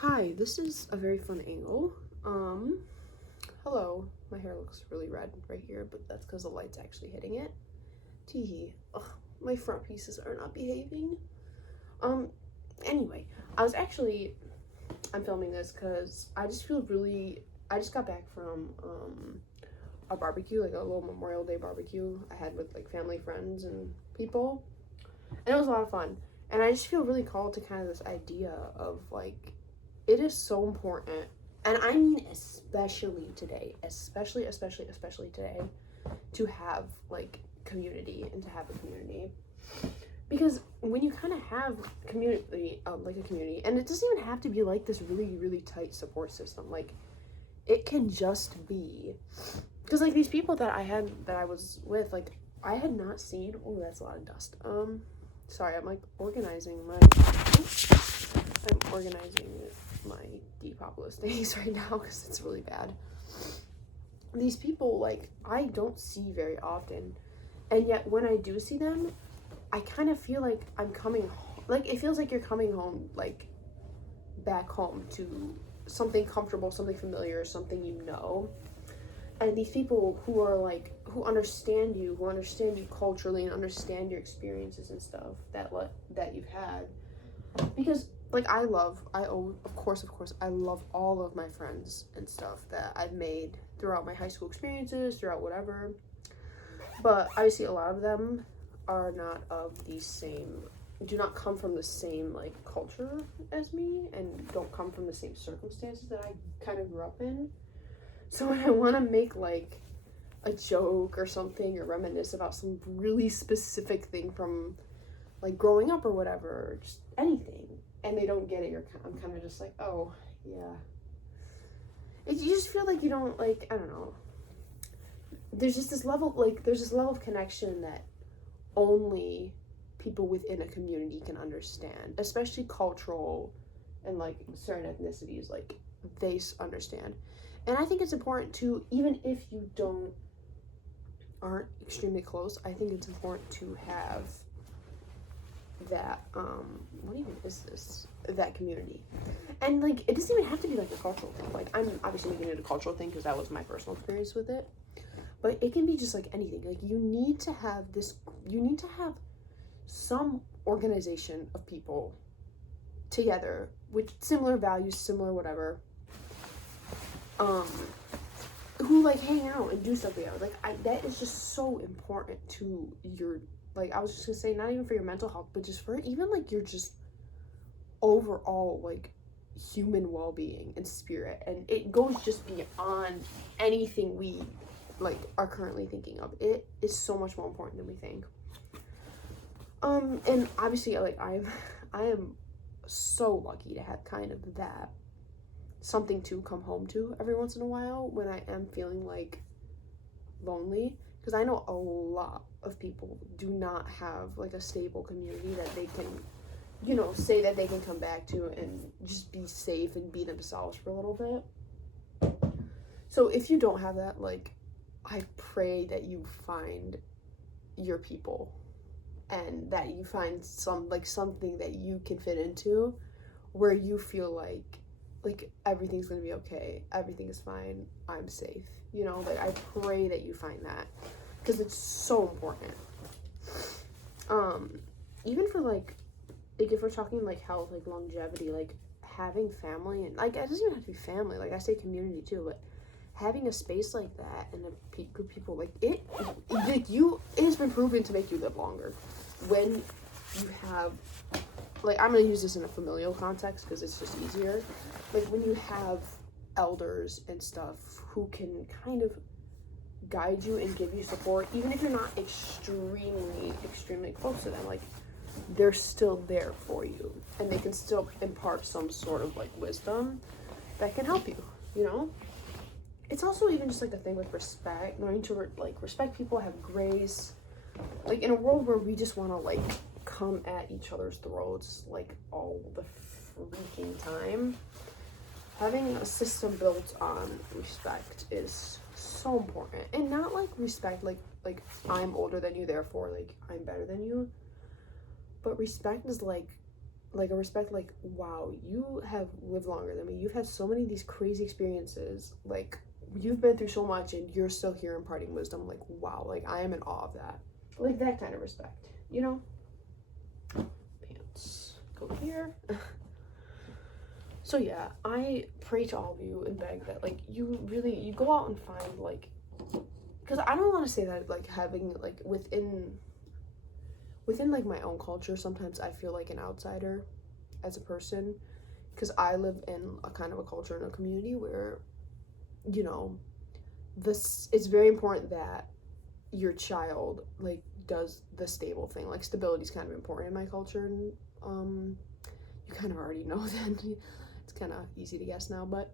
Hi, this is a very fun angle. Hello. My hair looks really red right here, but that's because the light's actually hitting it. Teehee. Ugh, my front pieces are not behaving. Um, anyway, I'm filming this because I just got back from, a barbecue, like a little Memorial Day barbecue I had with, like, family, friends, and people. And it was a lot of fun. And I just feel really called to kind of this idea of, like, it is so important, and I mean especially today, especially today, to have like community and to have a community. Because when you kind of have community, like a community, and it doesn't even have to be like this really tight support system. Like it can just be, because like these people that I was with, like I had not seen. Oh, that's a lot of dust. Sorry, I'm like organizing my. I'm organizing my Depopular things right now because it's really bad. These people, like, I don't see very often, and yet when I do see them, I kind of feel like I'm coming home. Like, it feels like you're coming home, like, back home to something comfortable, something familiar, something you know. And these people who are, like, who understand you culturally and understand your experiences and stuff that you've had. Because like of course I love all of my friends and stuff that I've made throughout my high school experiences, throughout whatever, but obviously a lot of them are not of the same, do not come from the same like culture as me, and don't come from the same circumstances that I kind of grew up in. So when I want to make like a joke or something or reminisce about some really specific thing from like growing up or whatever, or just anything, and they don't get it, I'm kind of just like, oh yeah. You just feel like you don't, like, I don't know. There's just this level, like there's this level of connection that only people within a community can understand, especially cultural and like certain ethnicities, like they understand. And I think it's important to, even if you aren't extremely close, I think it's important to have that what even is this, that community. And like it doesn't even have to be like a cultural thing. Like I'm obviously making it a cultural thing because that was my personal experience with it, but it can be just like anything. Like you need to have some organization of people together with similar values, similar whatever, who like hang out and do stuff together. Like that is just so important to your, like I was just gonna say, not even for your mental health, but just for even like your just overall like human well-being and spirit. And it goes just beyond anything we like are currently thinking of. It is so much more important than we think. And obviously like I am so lucky to have kind of that something to come home to every once in a while when I am feeling like lonely, because I know a lot of people do not have like a stable community that they can, you know, say that they can come back to and just be safe and be themselves for a little bit. So if you don't have that, like I pray that you find your people and that you find something that you can fit into where you feel like everything's gonna be okay, everything is fine, I'm safe, you know. Like I pray that you find that, because it's so important. Even for like if we're talking like health, like longevity, like having family, and like it doesn't even have to be family, like I say community too, but having a space like that and a group of people, like it has been proven to make you live longer when you have, like I'm gonna use this in a familial context because it's just easier. Like when you have elders and stuff who can kind of guide you and give you support, even if you're not extremely close to them, like they're still there for you and they can still impart some sort of like wisdom that can help you, you know. It's also even just like the thing with respect, learning to respect people, have grace, like in a world where we just want to like come at each other's throats like all the freaking time. Having a system built on respect is so important, and not like respect like I'm older than you, therefore like I'm better than you, but respect is like like a respect, like, wow, you have lived longer than me. You've had so many of these crazy experiences. Like, you've been through so much and you're still here imparting wisdom. Like, wow, like, I am in awe of that. Like, that kind of respect, you know? Pants go here. So yeah, I pray to all of you and beg that, like, you go out and find, like, because I don't want to say that, like, having, like, within like my own culture, sometimes I feel like an outsider as a person, because I live in a kind of a culture and a community where, you know, it's very important that your child, like, does the stable thing. Like, stability is kind of important in my culture, and you kind of already know that. It's kind of easy to guess now, but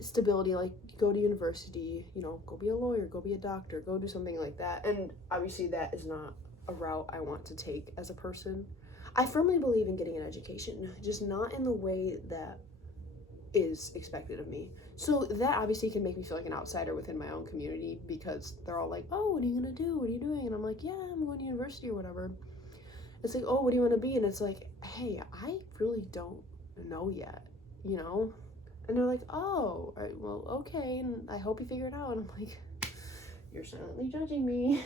stability, like, go to university, you know, go be a lawyer, go be a doctor, go do something like that. And obviously that is not a route I want to take as a person. I firmly believe in getting an education, just not in the way that is expected of me. So that obviously can make me feel like an outsider within my own community, because they're all like, oh, what are you gonna do? What are you doing? And I'm like, yeah, I'm going to university or whatever. It's like, oh, what do you want to be? And it's like, hey, I really don't know yet, you know? And they're like, oh, all right, well, okay, and I hope you figure it out. And I'm like, you're silently judging me.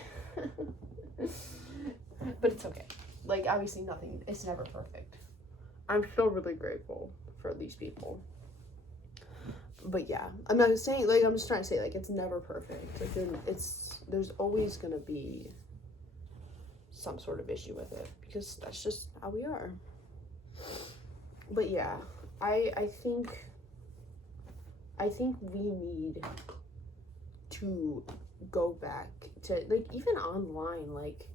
But it's okay. Like, obviously it's never perfect. I'm still really grateful for these people. But yeah, I'm not saying, like, I'm just trying to say, like, it's never perfect. Like, there's always gonna be some sort of issue with it, because that's just how we are. But yeah, I think we need to go back to, like, even online, like,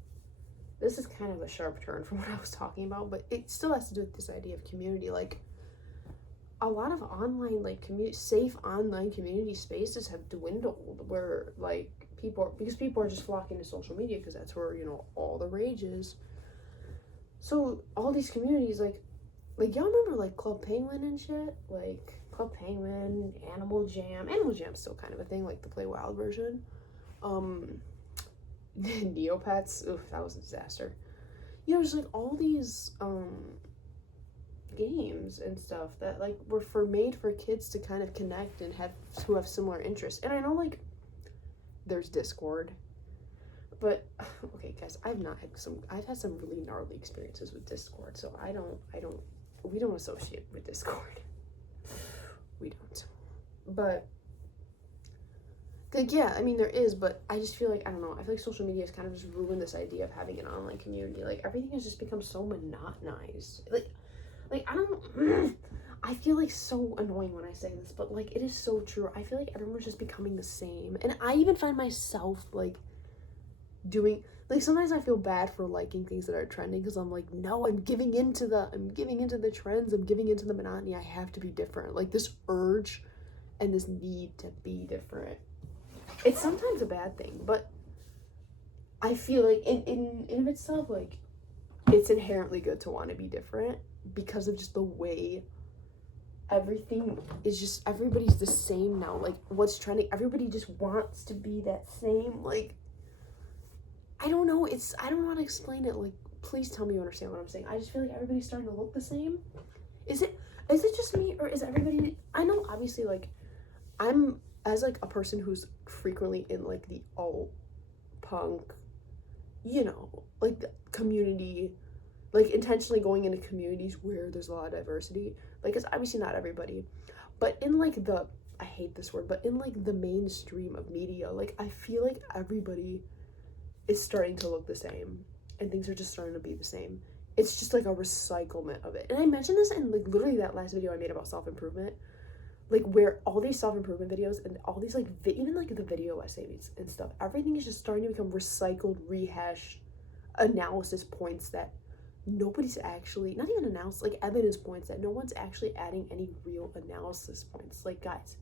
this is kind of a sharp turn from what I was talking about, but it still has to do with this idea of community. Like, a lot of online, like, safe online community spaces have dwindled, where, like, people are just flocking to social media, because that's where, you know, all the rage is. So all these communities, like y'all remember, like, Club Penguin and shit? Like, Club Penguin, Animal Jam's still kind of a thing, like the Play Wild version. Neopets, oof, that was a disaster. You know, just, like, all these games and stuff that, like, were made for kids to kind of connect and who have similar interests. And I know, like, there's Discord, but okay, guys, I've had some really gnarly experiences with Discord, so we don't associate with Discord. We don't. But, like, yeah, I mean, there is, but I just feel like, I don't know, I feel like social media has kind of just ruined this idea of having an online community. Like, everything has just become so monotonized. Like, I feel like so annoying when I say this, but, like, it is so true. I feel like everyone's just becoming the same. And I even find myself, like, doing, like, sometimes I feel bad for liking things that are trending, because I'm like, no, I'm giving into the trends, I'm giving into the monotony. I have to be different. Like, this urge and this need to be different. It's sometimes a bad thing, but I feel like in of itself, like, it's inherently good to want to be different, because of just the way everything is, just everybody's the same now. Like, what's trending, everybody just wants to be that same. Like, I don't know, I don't want to explain it. Like, please tell me you understand what I'm saying. I just feel like everybody's starting to look the same. Is it just me, or is everybody, I know, obviously, like, I'm, as, like, a person who's frequently in, like, the alt punk, you know, like, the community, like, intentionally going into communities where there's a lot of diversity. Like, it's obviously not everybody, but in, like, I hate this word, but in, like, the mainstream of media, like, I feel like everybody is starting to look the same, and things are just starting to be the same. It's just, like, a recyclement of it. And I mentioned this in, like, literally that last video I made about self-improvement, like, where all these self-improvement videos and all these, like, even, like, the video essays and stuff, everything is just starting to become recycled, rehashed analysis points that nobody's actually, not even announced, like, evidence points that no one's actually adding any real analysis points. Like, guys,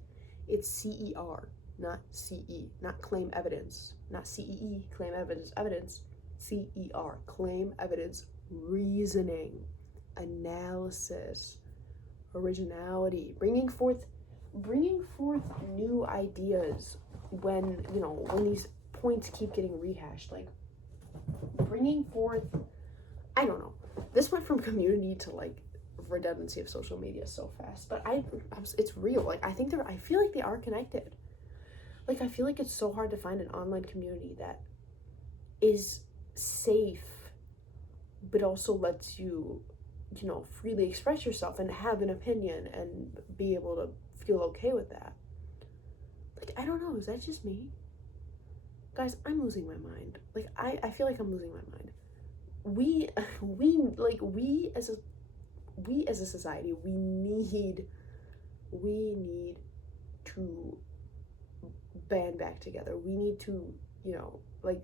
it's CER, not CE, not claim evidence, not CEE, claim evidence, CER, claim evidence, reasoning, analysis, originality, bringing forth new ideas when, you know, when these points keep getting rehashed, like, bringing forth, I don't know, this went from community to like redundancy of social media so fast, but it's real. Like I feel like they are connected. Like I feel like it's so hard to find an online community that is safe but also lets you, you know, freely express yourself and have an opinion and be able to feel okay with that. Like, I don't know, is that just me? Guys, I'm losing my mind. Like, I feel like I'm losing my mind. We as a society, we need to band back together. We need to, you know, like,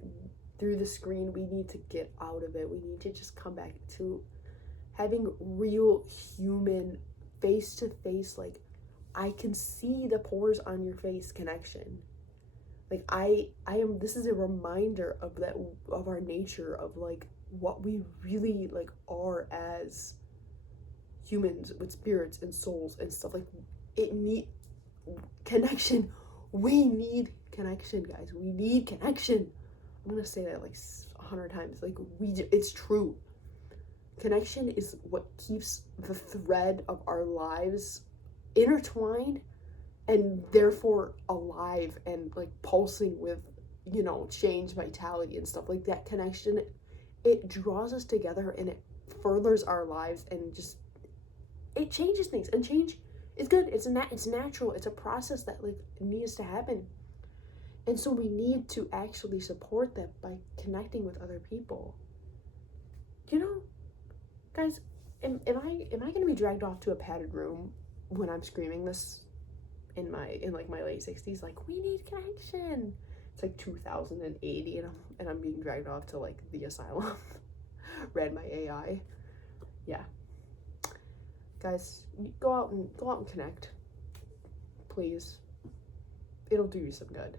through the screen, we need to get out of it. We need to just come back to having real human face to face, like, I can see the pores on your face connection. Like I am, this is a reminder of that, of our nature, of like what we really like are as humans with spirits and souls and stuff. Like, it need connection. We need connection, guys. We need connection. I'm gonna say that like 100 times. Like, it's true. Connection is what keeps the thread of our lives intertwined and therefore alive and like pulsing with, you know, change, vitality, and stuff. Like, that connection, it draws us together and it furthers our lives and just, it changes things. And change is good. It's natural. It's a process that like needs to happen. And so we need to actually support that by connecting with other people. You know, guys, am I gonna be dragged off to a padded room when I'm screaming this in my late 60s? Like, we need connection. It's like 2080 and I'm being dragged off to like the asylum. Read my AI. Yeah. Guys, go out and connect. Please. It'll do you some good.